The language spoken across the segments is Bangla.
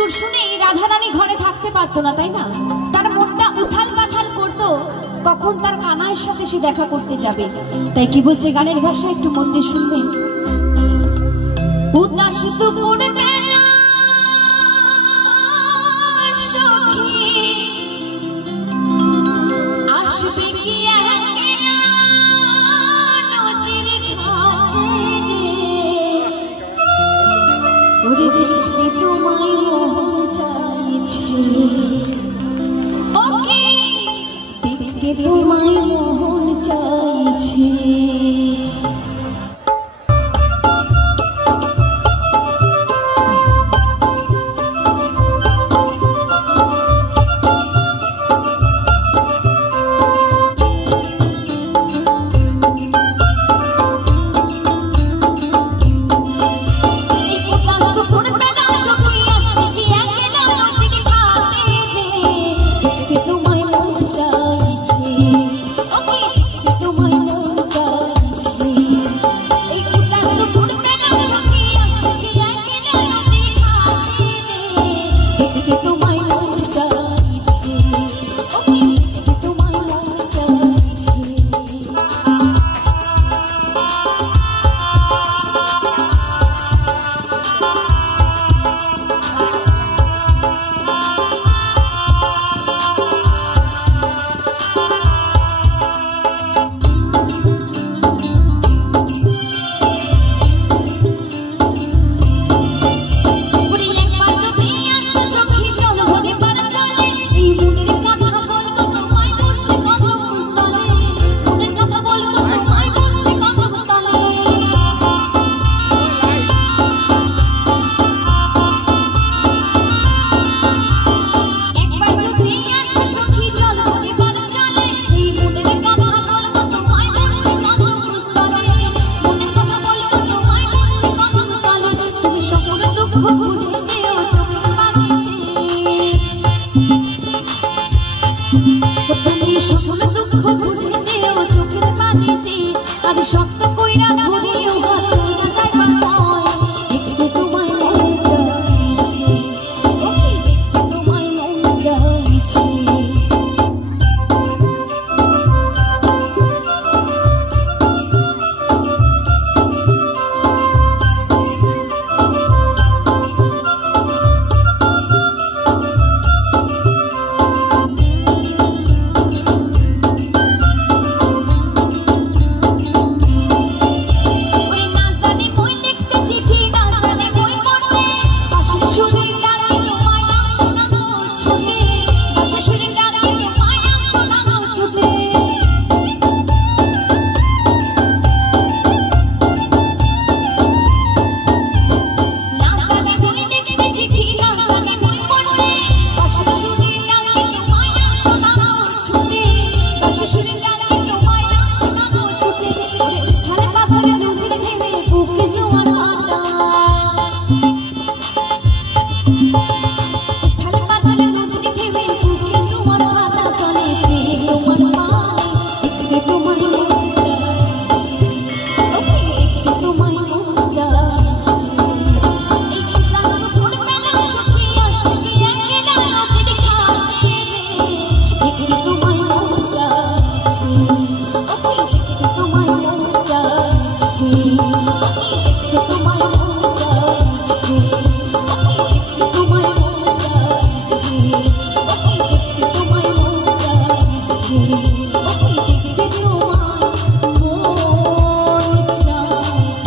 সুর শুনে রাধারানী ঘরে থাকতে পারতো না, তাই না? তার মনটা উথাল পাথাল করতো কখন তার কানাইয়ের সাথে সে দেখা করতে যাবে। তাই কি বলছে গানের ভাষা, একটু মন দিয়ে শুনবেন। উদাস দুপুর বেলা সখী আসবে কি একলা নদীর ঘাটে, ওরে দেখতে তোমায় মন চাইছে, ওকে দেখতে তোমায় মন চাইছে।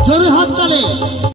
জোরে হাত তালে।